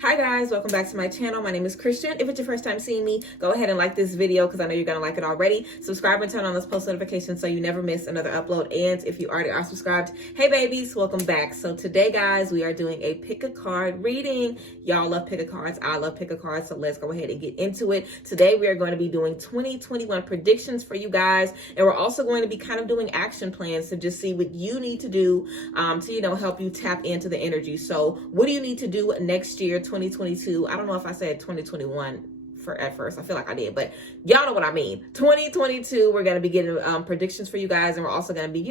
Hi guys, welcome back to my channel. My name is Christian. If it's your first time seeing me, go ahead and like this video because I know you're going to like it already. Subscribe and turn on those post notifications so you never miss another upload. And if you already are subscribed, hey babies, welcome back. So today guys, we are doing a pick a card reading. Y'all love pick a cards. I love pick a cards. So let's go ahead and get into it. Today we are going to be doing 2021 predictions for you guys. And we're also going to be kind of doing action plans to just see what you need to do to, help you tap into the energy. So what do you need to do next year, 2022? I don't know if I said 2021 at first. I feel like I did, but y'all know what I mean. 2022, we're going to be getting predictions for you guys, and we're also going to be,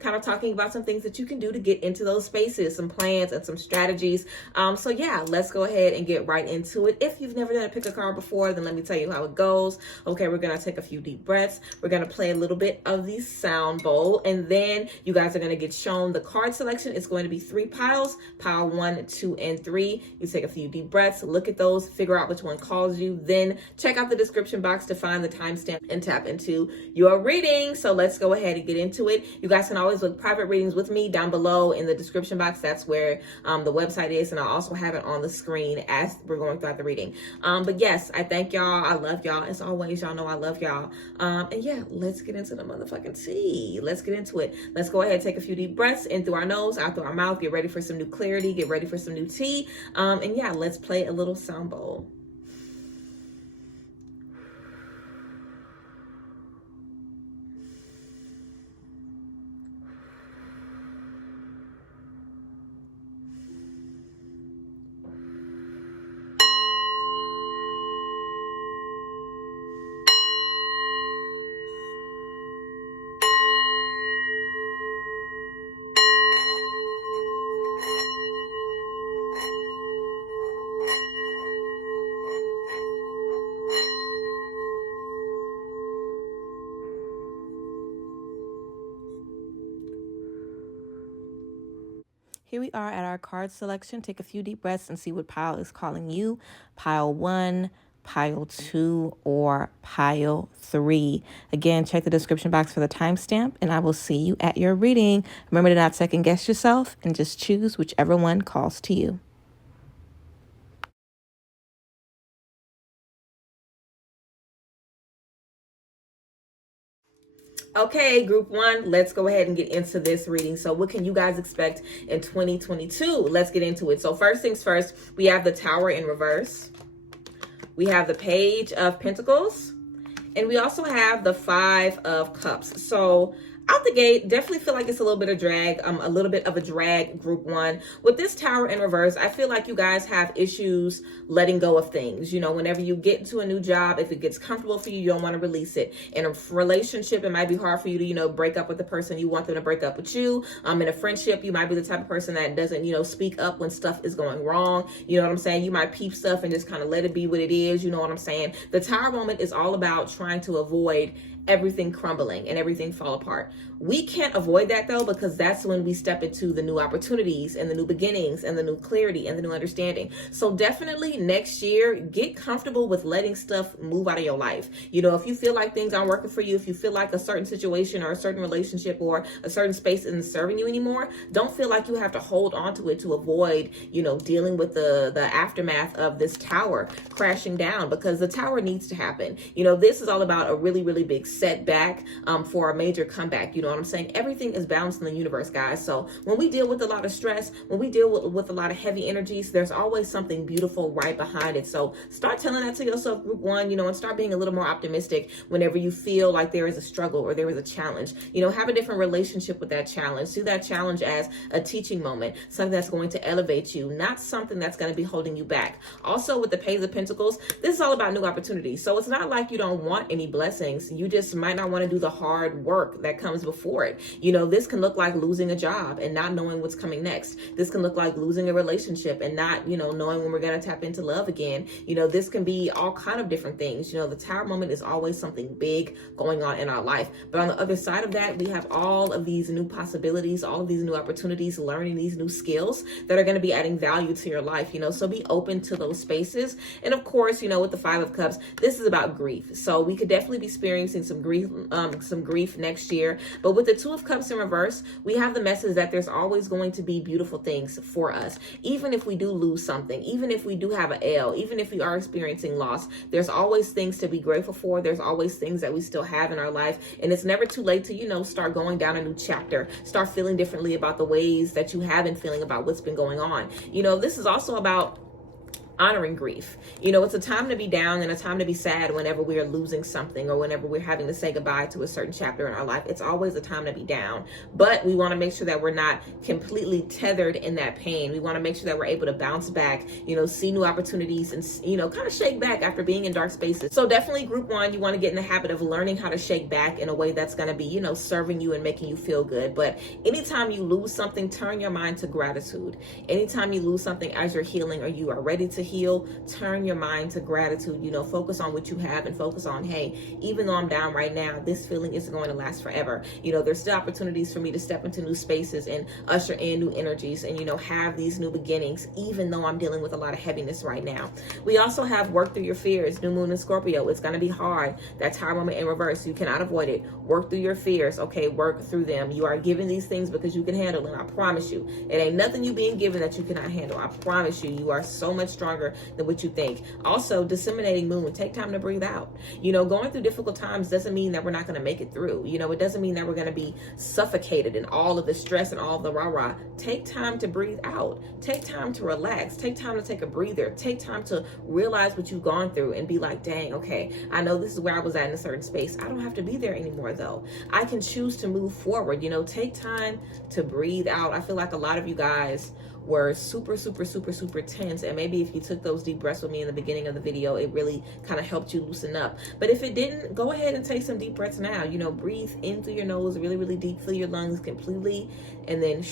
kind of talking about some things that you can do to get into those spaces, some plans and some strategies. So yeah, let's go ahead and get right into it. If you've never done a pick a card before, then let me tell you how it goes. Okay, we're going to take a few deep breaths. We're going to play a little bit of the sound bowl, and then you guys are going to get shown the card selection. It's going to be 3 piles, pile 1, 2, and 3. You take a few deep breaths, look at those, figure out which one calls you, then check out the description box to find the timestamp and tap into your reading. So let's go ahead and get into it. You guys can always book private readings with me down below in the description box. That's where the website is, and I'll also have it on the screen as we're going throughout the reading. But yes, I thank y'all. I love y'all. As always, y'all know I love y'all. And yeah, let's get into the motherfucking tea. Let's get into it. Let's go ahead and take a few deep breaths in through our nose, out through our mouth. Get ready for some new clarity. Get ready for some new tea. And yeah, let's play a little sound bowl. Here we are at our card selection. Take a few deep breaths and see what pile is calling you. Pile 1, pile 2, or pile 3. Again, check the description box for the timestamp, and I will see you at your reading. Remember to not second guess yourself and just choose whichever one calls to you. Okay, group 1, let's go ahead and get into this reading. So what can you guys expect in 2022? Let's get into it. So first things first, we have the Tower in reverse. We have the Page of Pentacles. And we also have the 5 of Cups. So out the gate, definitely feel like it's a little bit of drag, a little bit of a drag, group 1. With this Tower in reverse, I feel like you guys have issues letting go of things. Whenever you get into a new job, if it gets comfortable for you, you don't want to release it. In a relationship, it might be hard for you to, break up with the person you want them to break up with you. In a friendship, you might be the type of person that doesn't, speak up when stuff is going wrong. You know what I'm saying? You might peep stuff and just kind of let it be what it is. You know what I'm saying? The Tower moment is all about trying to avoid everything crumbling and everything fall apart. We can't avoid that though, because that's when we step into the new opportunities and the new beginnings and the new clarity and the new understanding. So definitely next year, get comfortable with letting stuff move out of your life. If you feel like things aren't working for you, if you feel like a certain situation or a certain relationship or a certain space isn't serving you anymore, don't feel like you have to hold on to it to avoid, dealing with the aftermath of this tower crashing down, because the tower needs to happen. This is all about a really, really big setback for a major comeback. You know what I'm saying? Everything is balanced in the universe, guys. So when we deal with a lot of stress, when we deal with a lot of heavy energies, there's always something beautiful right behind it. So start telling that to yourself, group 1, and start being a little more optimistic whenever you feel like there is a struggle or there is a challenge. Have a different relationship with that challenge. See that challenge as a teaching moment, something that's going to elevate you, not something that's going to be holding you back. Also with the Page of Pentacles, this is all about new opportunities. So it's not like you don't want any blessings. You just might not want to do the hard work that comes before it. This can look like losing a job and not knowing what's coming next. This can look like losing a relationship and not, knowing when we're going to tap into love again. This can be all kind of different things. The Tower moment is always something big going on in our life. But on the other side of that, we have all of these new possibilities, all of these new opportunities, learning these new skills that are going to be adding value to your life. So be open to those spaces. And of course, with the 5 of Cups, this is about grief. So we could definitely be experiencing some some grief next year. But with the Two of Cups in reverse, we have the message that there's always going to be beautiful things for us. Even if we do lose something, even if we do have an L, even if we are experiencing loss, there's always things to be grateful for. There's always things that we still have in our life. And it's never too late to, start going down a new chapter, start feeling differently about the ways that you have been feeling about what's been going on. This is also about honoring grief. It's a time to be down and a time to be sad whenever we are losing something or whenever we're having to say goodbye to a certain chapter in our life. It's always a time to be down, but we want to make sure that we're not completely tethered in that pain. We want to make sure that we're able to bounce back, see new opportunities and, kind of shake back after being in dark spaces. So definitely group one, you want to get in the habit of learning how to shake back in a way that's going to be, serving you and making you feel good. But anytime you lose something, turn your mind to gratitude. Anytime you lose something as you're healing or you are ready to heal, turn your mind to gratitude. Focus on what you have and focus on, hey, even though I'm down right now, this feeling isn't going to last forever. There's still opportunities for me to step into new spaces and usher in new energies and, have these new beginnings, even though I'm dealing with a lot of heaviness right now. We also have work through your fears, new moon in Scorpio. It's going to be hard. That Tower moment in reverse, you cannot avoid it. Work through your fears. Okay, work through them. You are given these things because you can handle them. I promise you. It ain't nothing you being given that you cannot handle. I promise you, you are so much stronger than what you think. Also, disseminating moon, take time to breathe out. Going through difficult times doesn't mean that we're not going to make it through. It doesn't mean that we're going to be suffocated in all of the stress and all of the rah-rah. Take time to breathe out. Take time to relax. Take time to take a breather. Take time to realize what you've gone through and be like, dang, okay, I know this is where I was at in a certain space. I don't have to be there anymore though. I can choose to move forward. Take time to breathe out. I feel like a lot of you guys were super tense, and maybe if you took those deep breaths with me in the beginning of the video, it really kind of helped you loosen up. But if it didn't, go ahead and take some deep breaths now. Breathe in through your nose really deep, fill your lungs completely, and then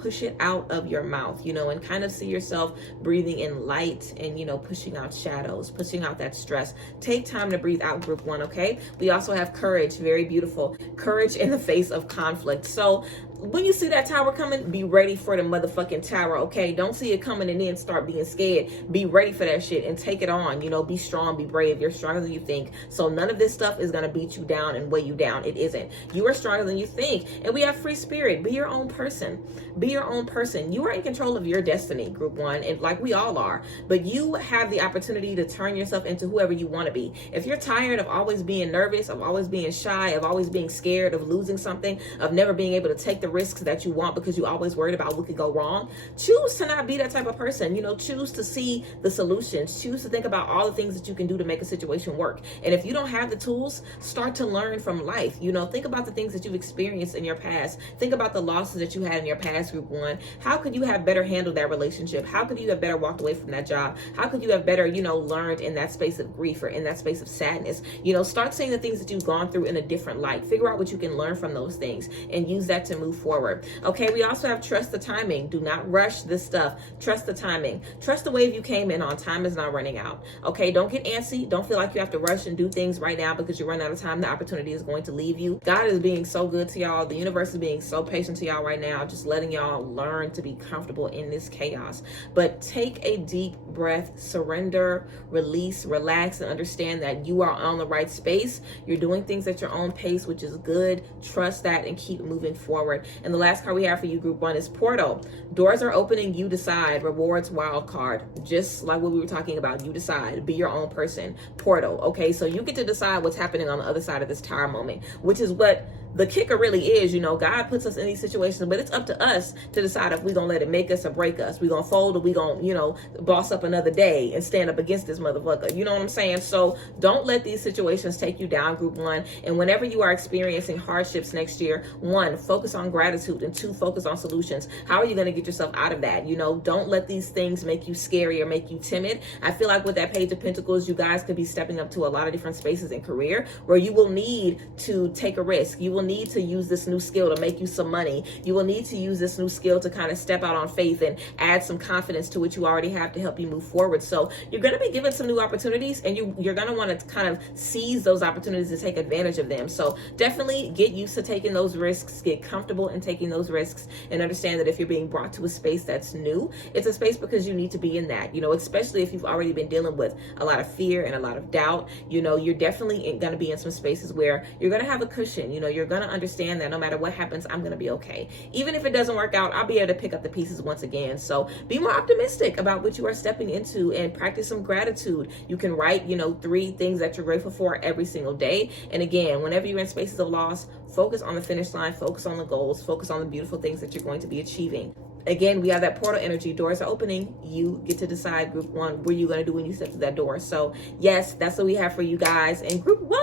push it out of your mouth, and kind of see yourself breathing in light and, pushing out shadows, pushing out that stress. Take time to breathe out, group one, okay? We also have courage, very beautiful. Courage in the face of conflict. So when you see that tower coming, be ready for the motherfucking tower, okay? Don't see it coming and then start being scared. Be ready for that shit and take it on. Be strong, be brave. You're stronger than you think. So none of this stuff is going to beat you down and weigh you down. It isn't. You are stronger than you think. And we have free spirit. Be your own person. Be your own person. You are in control of your destiny, group one, and like we all are. But you have the opportunity to turn yourself into whoever you want to be. If you're tired of always being nervous, of always being shy, of always being scared of losing something, of never being able to take the risks that you want because you always worried about what could go wrong, choose to not be that type of person. Choose to see the solutions. Choose to think about all the things that you can do to make a situation work. And if you don't have the tools, start to learn from life. Think about the things that you've experienced in your past. Think about the losses that you had in your past, group one. How could you have better handled that relationship? How could you have better walked away from that job? How could you have better, learned in that space of grief or in that space of sadness? Start seeing the things that you've gone through in a different light. Figure out what you can learn from those things and use that to move forward. Okay, we also have trust the timing. Do not rush this stuff. Trust the timing. Trust the wave you came in on. Time is not running out. Okay, don't get antsy. Don't feel like you have to rush and do things right now because you run out of time. The opportunity is going to leave you. God is being so good to y'all. The universe is being so patient to y'all right now, just letting y'all learn to be comfortable in this chaos. But take a deep breath, surrender, release, relax, and understand that you are on the right space. You're doing things at your own pace, which is good. Trust that and keep moving forward. And the last card we have for you, group one, is Portal. Doors are opening, you decide. Rewards, wild card. Just like what we were talking about, you decide. Be your own person. Portal. Okay, so you get to decide what's happening on the other side of this tower moment, which is what the kicker really is. God puts us in these situations, but it's up to us to decide if we're gonna let it make us or break us. We're gonna fold or we gonna, boss up another day and stand up against this motherfucker. You know what I'm saying? So don't let these situations take you down, group one. And whenever you are experiencing hardships next year, one, focus on gratitude, and two, focus on solutions. How are you gonna get yourself out of that? Don't let these things make you scary or make you timid. I feel like with that Page of Pentacles, you guys could be stepping up to a lot of different spaces in career where you will need to take a risk. You will will need to use this new skill to make you some money. You will need to use this new skill to kind of step out on faith and add some confidence to what you already have to help you move forward. So you're going to be given some new opportunities, and you're going to want to kind of seize those opportunities and take advantage of them. So definitely get used to taking those risks, get comfortable in taking those risks, and understand that if you're being brought to a space that's new, it's a space because you need to be in that, especially if you've already been dealing with a lot of fear and a lot of doubt. You're definitely going to be in some spaces where you're going to have a cushion. You're going to understand that no matter what happens, I'm going to be okay. Even if it doesn't work out, I'll be able to pick up the pieces once again. So be more optimistic about what you are stepping into and practice some gratitude. You can write, 3 things that you're grateful for every single day. And again, whenever you're in spaces of loss, focus on the finish line, focus on the goals, focus on the beautiful things that you're going to be achieving. Again, we have that portal energy. Doors are opening. You get to decide, group 1, what are you going to do when you step through that door. So yes, that's what we have for you guys in group 1.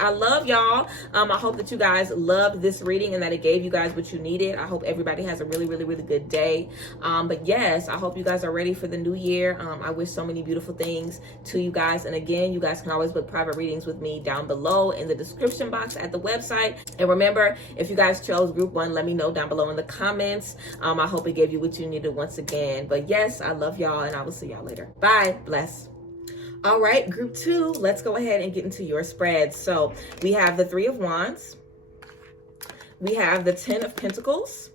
I love y'all. I hope that you guys loved this reading and that it gave you guys what you needed. I hope everybody has a really, really, really good day. But yes, I hope you guys are ready for the new year. I wish so many beautiful things to you guys. And again, you guys can always book private readings with me down below in the description box at the website. And remember, if you guys chose group 1, let me know down below in the comments. I hope it gave you what you needed once again. But yes, I love y'all, and I will see y'all later. Bye. Bless. All right, group 2, let's go ahead and get into your spreads. So we have the 3 of Wands, we have the 10 of Pentacles,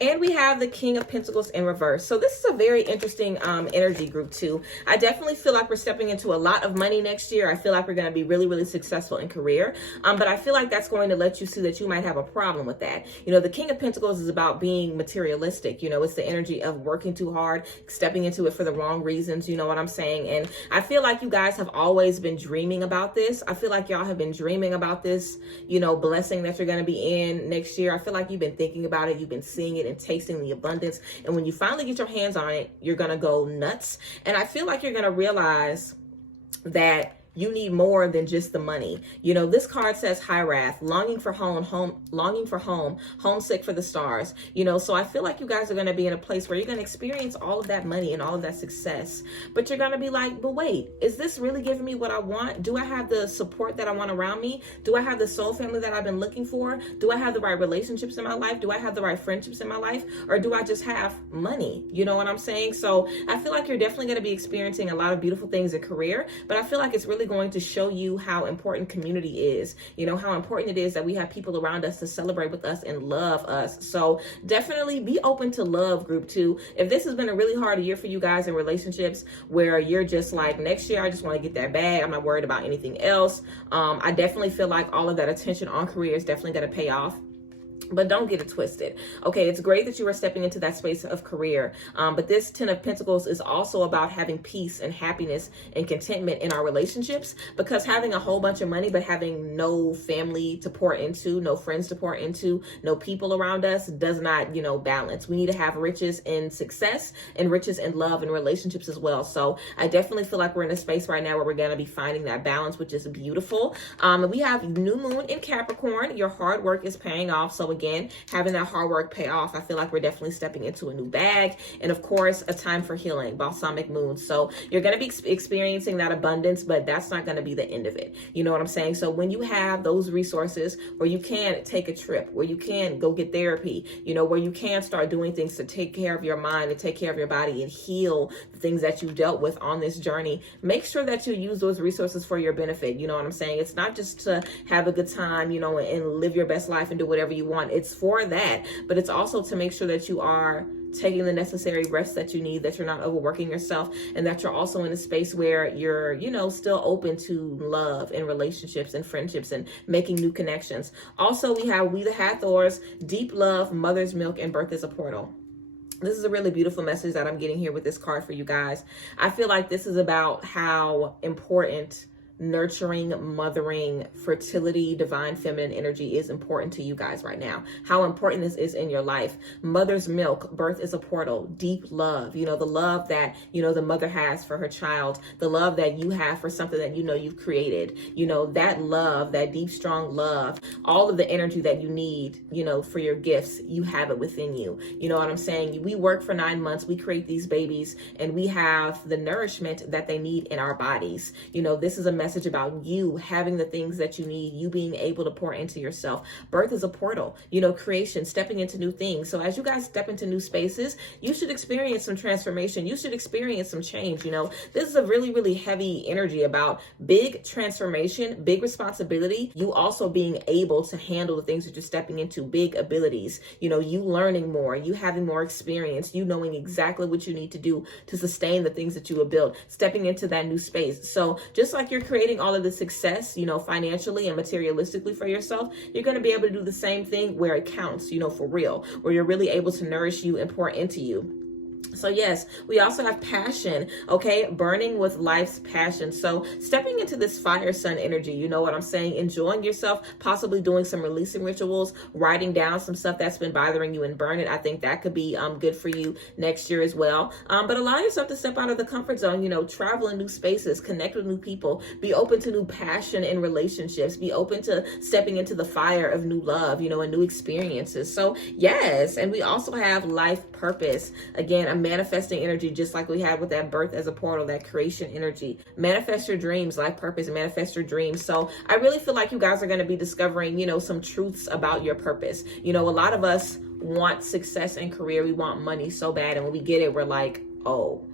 and we have the King of Pentacles in reverse. So this is a very interesting energy, group 2. I definitely feel like we're stepping into a lot of money next year. I feel like we're going to be really, really successful in career. But I feel like that's going to let you see that you might have a problem with that. The King of Pentacles is about being materialistic. It's the energy of working too hard, stepping into it for the wrong reasons. You know what I'm saying? And I feel like you guys have always been dreaming about this. I feel like y'all have been dreaming about this, blessing that you're going to be in next year. I feel like you've been thinking about it. You've been seeing it and tasting the abundance, and when you finally get your hands on it, you're gonna go nuts. And I feel like you're gonna realize that you need more than just the money. This card says high wrath, longing for home, homesick for the stars. So I feel like you guys are going to be in a place where you're going to experience all of that money and all of that success, but you're going to be like, but wait, is this really giving me what I want? Do I have the support that I want around me? Do I have the soul family that I've been looking for? Do I have the right relationships in my life? Do I have the right friendships in my life? Or do I just have money? You know what I'm saying? So I feel like you're definitely going to be experiencing a lot of beautiful things in career, but I feel like it's really going to show you how important community is, how important it is that we have people around us to celebrate with us and love us. So definitely be open to love, group 2. If this has been a really hard year for you guys in relationships where you're just like, next year I just want to get that bag, I'm not worried about anything else, I definitely feel like all of that attention on career is definitely going to pay off. But don't get it twisted. Okay, it's great that you are stepping into that space of career. But this 10 of Pentacles is also about having peace and happiness and contentment in our relationships, because having a whole bunch of money but having no family to pour into, no friends to pour into, no people around us does not, balance. We need to have riches in success and riches in love and relationships as well. So I definitely feel like we're in a space right now where we're going to be finding that balance, which is beautiful. We have new moon in Capricorn. Your hard work is paying off. So again, having that hard work pay off, I feel like we're definitely stepping into a new bag. And of course, a time for healing, balsamic moon. So you're going to be experiencing that abundance, but that's not going to be the end of it. You know what I'm saying? So when you have those resources where you can take a trip, where you can go get therapy, where you can start doing things to take care of your mind and take care of your body and heal the things that you've dealt with on this journey, make sure that you use those resources for your benefit. You know what I'm saying? It's not just to have a good time, and live your best life and do whatever you want. It's for that, but it's also to make sure that you are taking the necessary rest that you need, that you're not overworking yourself, and that you're also in a space where you're, still open to love and relationships and friendships and making new connections. Also, we have We the Hathors, deep love, mother's milk, and birth is a portal. This is a really beautiful message that I'm getting here with this card for you guys. I feel like this is about how important nurturing, mothering, fertility, divine feminine energy is important to you guys right now. How important this is in your life. Mother's milk, birth is a portal, deep love, the love that, the mother has for her child, the love that you have for something that you've created, that love, that deep, strong love, all of the energy that you need, for your gifts, you have it within you. You know what I'm saying? We work for 9 months, we create these babies, and we have the nourishment that they need in our bodies. This is a message message about you having the things that you need, you being able to pour into yourself. Birth is a portal, creation, stepping into new things. So as you guys step into new spaces, you should experience some transformation. You should experience some change. This is a really, really heavy energy about big transformation, big responsibility. You also being able to handle the things that you're stepping into, big abilities, you learning more, you having more experience, you knowing exactly what you need to do to sustain the things that you have built, stepping into that new space. So just like you're creating all of the success, financially and materialistically for yourself, you're going to be able to do the same thing where it counts, for real, where you're really able to nourish you and pour into you. So yes, we also have passion, okay? Burning with life's passion. So stepping into this fire sun energy, you know what I'm saying? Enjoying yourself, possibly doing some releasing rituals, writing down some stuff that's been bothering you and burn it. I think that could be good for you next year as well. But allow yourself to step out of the comfort zone, travel in new spaces, connect with new people, be open to new passion in relationships, be open to stepping into the fire of new love, and new experiences. So yes, and we also have life purpose. Again, a manifesting energy, just like we had with that birth as a portal, that creation energy. Manifest your dreams, life purpose, manifest your dreams. So I really feel like you guys are going to be discovering, some truths about your purpose. A lot of us want success in career. We want money so bad. And when we get it, we're like, oh,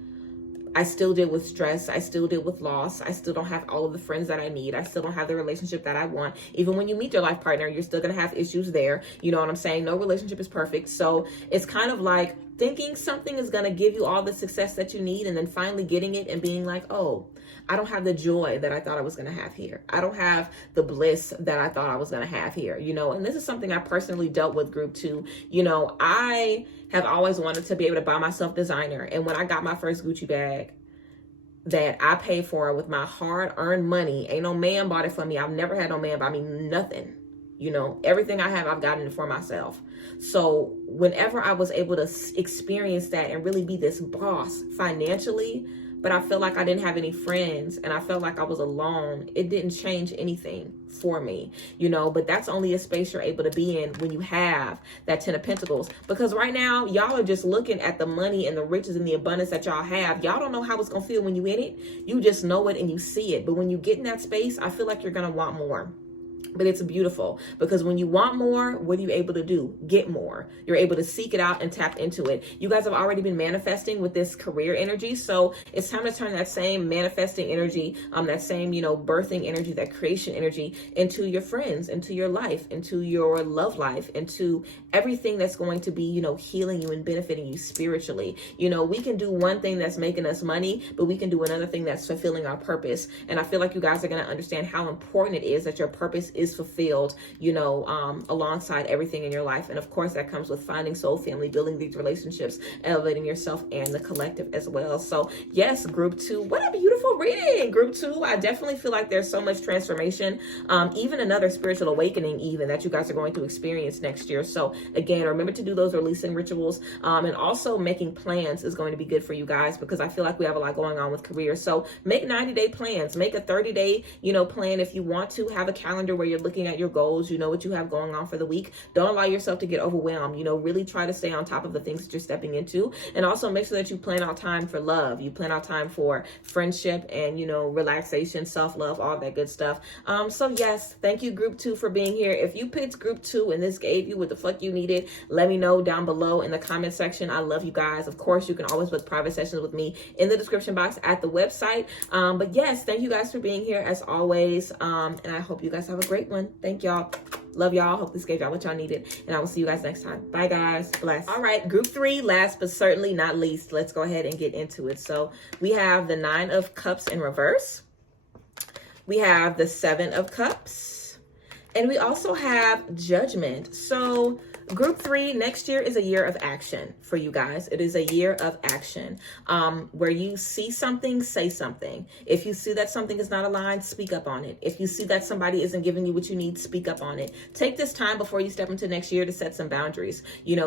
I still deal with stress. I still deal with loss. I still don't have all of the friends that I need. I still don't have the relationship that I want. Even when you meet your life partner, you're still going to have issues there. You know what I'm saying? No relationship is perfect. So it's kind of like thinking something is going to give you all the success that you need, and then finally getting it and being like, oh, I don't have the joy that I thought I was going to have here. I don't have the bliss that I thought I was going to have here, and this is something I personally dealt with group 2. I have always wanted to be able to buy myself designer. And when I got my first Gucci bag that I paid for with my hard-earned money, ain't no man bought it for me. I've never had no man buy me nothing. Everything I have, I've gotten it for myself. So whenever I was able to experience that and really be this boss financially, but I felt like I didn't have any friends and I felt like I was alone, it didn't change anything for me, but that's only a space you're able to be in when you have that 10 of Pentacles. Because right now, y'all are just looking at the money and the riches and the abundance that y'all have. Y'all don't know how it's going to feel when you in it. You just know it and you see it. But when you get in that space, I feel like you're going to want more. But it's beautiful, because when you want more, what are you able to do? Get more. You're able to seek it out and tap into it. You guys have already been manifesting with this career energy. So it's time to turn that same manifesting energy, that same, birthing energy, that creation energy into your friends, into your life, into your love life, into everything that's going to be, healing you and benefiting you spiritually. We can do one thing that's making us money, but we can do another thing that's fulfilling our purpose. And I feel like you guys are going to understand how important it is that your purpose is fulfilled, alongside everything in your life. And of course, that comes with finding soul family, building these relationships, elevating yourself and the collective as well. So yes, group 2, what a beautiful reading. Group 2, I definitely feel like there's so much transformation, even another spiritual awakening even that you guys are going to experience next year. So again, remember to do those releasing rituals, and also making plans is going to be good for you guys, because I feel like we have a lot going on with career. So make 90-day plans, make a 30-day, plan if you want to. Have a calendar where you're looking at your goals, what you have going on for the week. Don't allow yourself to get overwhelmed. Really try to stay on top of the things that you're stepping into, and also make sure that you plan out time for love. You plan out time for friendship and, relaxation, self-love, all that good stuff. So yes, thank you group 2 for being here. If you picked group 2 and this gave you what the fuck you needed, let me know down below in the comment section. I love you guys. Of course, you can always book private sessions with me in the description box at the website. But yes, thank you guys for being here as always. And I hope you guys have a great one. Thank y'all. Love y'all. Hope this gave y'all what y'all needed. And I will see you guys next time. Bye, guys. Bless. All right. Group 3, last but certainly not least. Let's go ahead and get into it. So we have the 9 of Cups in reverse. We have the 7 of Cups. And we also have Judgment. So Group 3, next year is a year of action for you guys. It is a year of action, where you see something, say something. If you see that something is not aligned, speak up on it. If you see that somebody isn't giving you what you need, speak up on it. Take this time before you step into next year to set some boundaries,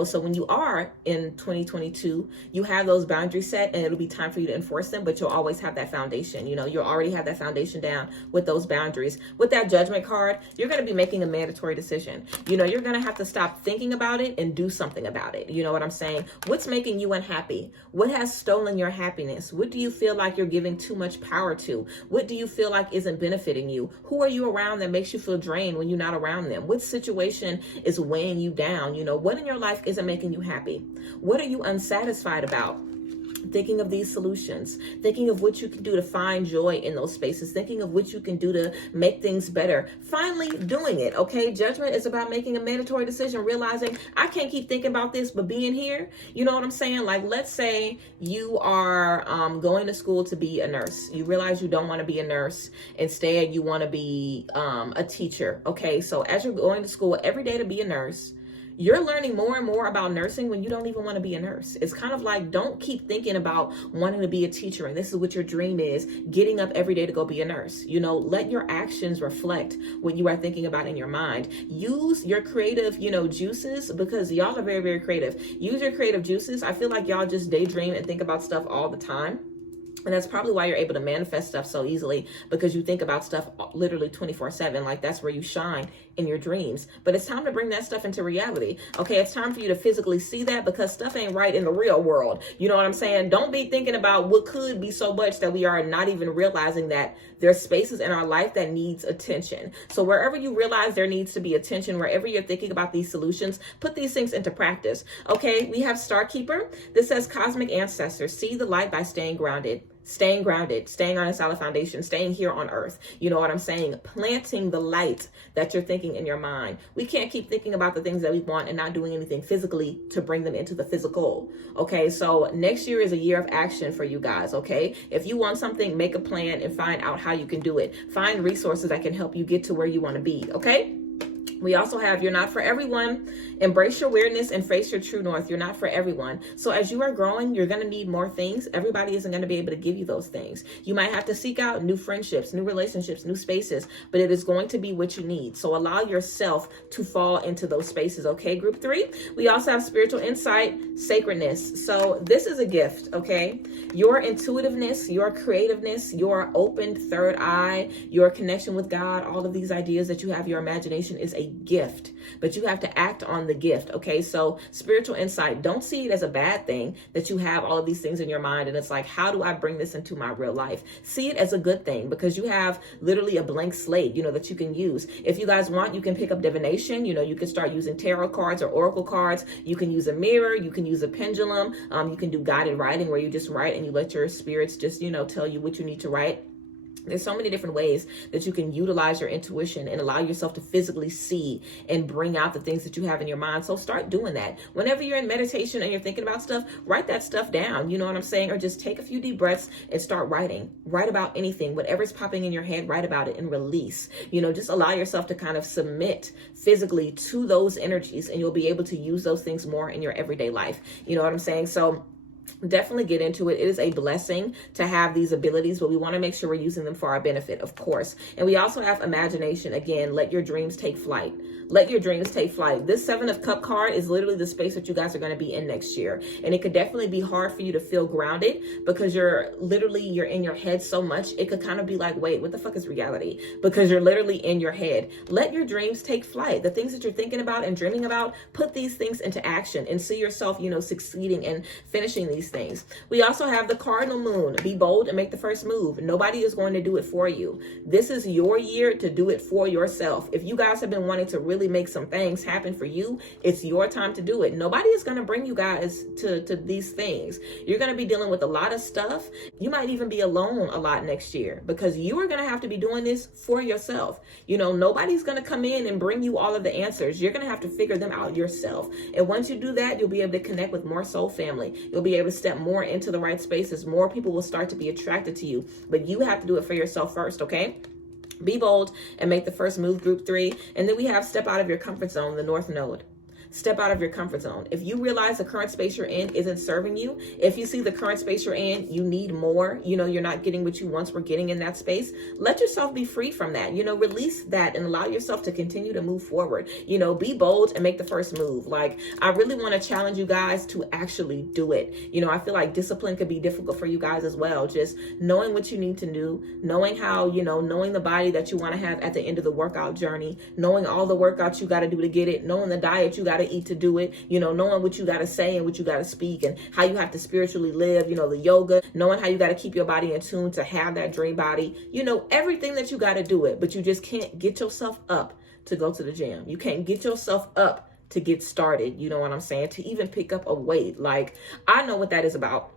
so when you are in 2022, you have those boundaries set, and it'll be time for you to enforce them, but you'll always have that foundation. You'll already have that foundation down with those boundaries. With that Judgment card, you're going to be making a mandatory decision. You're going to have to stop thinking thinking about it and do something about it. You know what I'm saying? What's making you unhappy? What has stolen your happiness? What do you feel like you're giving too much power to? What do you feel like isn't benefiting you? Who are you around that makes you feel drained when you're not around them? What situation is weighing you down? You know, what in your life isn't making you happy? What are you unsatisfied about? Thinking of these solutions, thinking of what you can do to find joy in those spaces, thinking of what you can do to make things better, finally doing it. Okay, judgment is about making a mandatory decision, realizing I can't keep thinking about this, but being here. You know what I'm saying? Like, let's say you are going to school to be a nurse. You realize you don't want to be a nurse. Instead, you want to be a teacher. Okay, so as you're going to school every day to be a nurse, you're learning more and more about nursing when you don't even want to be a nurse. It's kind of like, don't keep thinking about wanting to be a teacher and this is what your dream is, getting up every day to go be a nurse. You know, let your actions reflect what you are thinking about in your mind. Use your creative, juices, because y'all are very, very creative. Use your creative juices. I feel like y'all just daydream and think about stuff all the time. And that's probably why you're able to manifest stuff so easily, because you think about stuff literally 24/7. Like, that's where you shine in your dreams. But it's time to bring that stuff into reality. Okay, it's time for you to physically see that, because stuff ain't right in the real world. You know what I'm saying? Don't be thinking about what could be so much that we are not even realizing that there's spaces in our life that needs attention. So wherever you realize there needs to be attention, wherever you're thinking about these solutions, put these things into practice. Okay, we have Star Keeper. This says cosmic ancestors, see the light by staying grounded. Staying grounded, staying on a solid foundation, staying here on earth. You know what I'm saying? Planting the light that you're thinking in your mind. We can't keep thinking about the things that we want and not doing anything physically to bring them into the physical. Okay, so next year is a year of action for you guys. Okay, if you want something, make a plan and find out how you can do it. Find resources that can help you get to where you want to be. Okay. We also have You're Not For Everyone. Embrace your weirdness and face your true north. You're not for everyone. So as you are growing, you're going to need more things. Everybody isn't going to be able to give you those things. You might have to seek out new friendships, new relationships, new spaces, but it is going to be what you need. So allow yourself to fall into those spaces. Okay, group 3. We also have spiritual insight, sacredness. So this is a gift, okay? Your intuitiveness, your creativeness, your opened third eye, your connection with God, all of these ideas that you have, your imagination is a gift, but you have to act on the gift. Okay, so spiritual insight, don't see it as a bad thing that you have all of these things in your mind and it's like, how do I bring this into my real life? See it as a good thing, because you have literally a blank slate, that you can use. If you guys want, you can pick up divination. You can start using tarot cards or oracle cards. You can use a mirror, you can use a pendulum, you can do guided writing, where you just write and you let your spirits just tell you what you need to write. There's so many different ways that you can utilize your intuition and allow yourself to physically see and bring out the things that you have in your mind. So start doing that. Whenever you're in meditation and you're thinking about stuff, write that stuff down. You know what I'm saying? Or just take a few deep breaths and start writing. Write about anything. Whatever's popping in your head, write about it and release. Just allow yourself to kind of submit physically to those energies, and you'll be able to use those things more in your everyday life. You know what I'm saying? So definitely get into it. It is a blessing to have these abilities, but we want to make sure we're using them for our benefit, of course. And we also have imagination. Again, let your dreams take flight. Let your dreams take flight. This 7 of Cup card is literally the space that you guys are going to be in next year. And it could definitely be hard for you to feel grounded, because you're in your head so much. It could kind of be like, wait, what the fuck is reality? Because you're literally in your head. Let your dreams take flight. The things that you're thinking about and dreaming about, put these things into action and see yourself, succeeding and finishing these things. We also have the cardinal moon. Be bold and make the first move. Nobody is going to do it for you. This is your year to do it for yourself. If you guys have been wanting to really make some things happen for you, it's your time to do it. Nobody is going to bring you guys to these things. You're going to be dealing with a lot of stuff. You might even be alone a lot next year, because you are going to have to be doing this for yourself. Nobody's going to come in and bring you all of the answers. You're going to have to figure them out yourself. And once you do that, you'll be able to connect with more soul family. You'll be able to step more into the right spaces. More people will start to be attracted to you, but you have to do it for yourself first. Okay. Be bold and make the first move, group 3. And then we have step out of your comfort zone, the North Node. Step out of your comfort zone. If you realize the current space you're in isn't serving you, if you see the current space you're in, you need more, you're not getting what you once were getting in that space, let yourself be free from that, release that and allow yourself to continue to move forward. Be bold and make the first move. Like, I really want to challenge you guys to actually do it. I feel like discipline could be difficult for you guys as well. Just knowing what you need to do, knowing how, knowing the body that you want to have at the end of the workout journey, knowing all the workouts you got to do to get it, knowing the diet you got to to eat to do it, you know, knowing what you got to say and what you got to speak and how you have to spiritually live, you know, the yoga, knowing how you got to keep your body in tune to have that dream body, you know, everything that you got to do it, but you just can't get yourself up to go to the gym. You can't get yourself up to get started. You know what I'm saying? To even pick up a weight. Like, I know what that is about.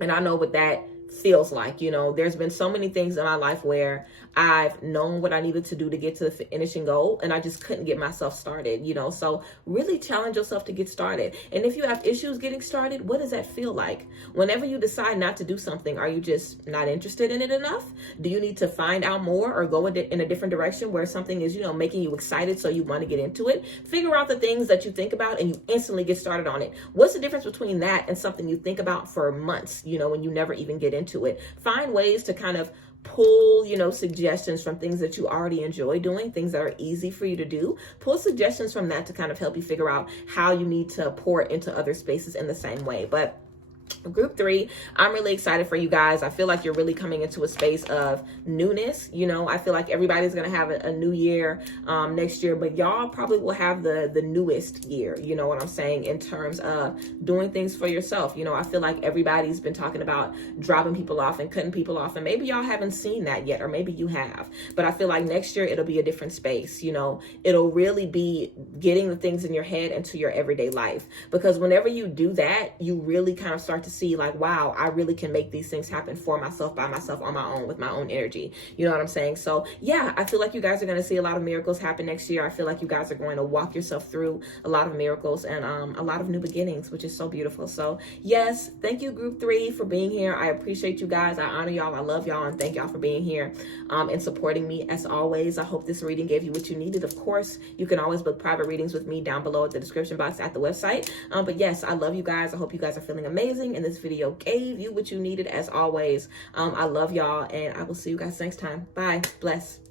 And I know what that feels like. You know, there's been so many things in my life where I've known what I needed to do to get to the finishing goal, and I just couldn't get myself started, you know. So really challenge yourself to get started. And if you have issues getting started, what does that feel like? Whenever you decide not to do something, are you just not interested in it enough? Do you need to find out more or go in a different direction where something is, you know, making you excited so you want to get into it? Figure out the things that you think about and you instantly get started on it. What's the difference between that and something you think about for months, you know, when you never even get into it? Find ways to kind of pull, you know, suggestions from things that you already enjoy doing, things that are easy for you to do. Pull suggestions from that to kind of help you figure out how you need to pour into other spaces in the same way. But group 3, I'm really excited for you guys. I feel like you're really coming into a space of newness. You know, I feel like everybody's going to have a new year next year, but y'all probably will have the newest year. You know what I'm saying? In terms of doing things for yourself. You know, I feel like everybody's been talking about dropping people off and cutting people off, and maybe y'all haven't seen that yet, or maybe you have, but I feel like next year it'll be a different space. You know, it'll really be getting the things in your head into your everyday life, because whenever you do that, you really kind of start to see like, wow, I really can make these things happen for myself, by myself, on my own, with my own energy. You know what I'm saying? So yeah, I feel like you guys are going to see a lot of miracles happen next year. I feel like you guys are going to walk yourself through a lot of miracles and a lot of new beginnings, which is so beautiful. So yes, thank you group 3 for being here. I appreciate you guys. I honor y'all. I love y'all, and thank y'all for being here and supporting me as always. I hope this reading gave you what you needed. Of course, you can always book private readings with me down below at the description box at the website. But yes, I love you guys. I hope you guys are feeling amazing, and this video gave you what you needed as always. I love y'all, and I will see you guys next time. Bye. Bless.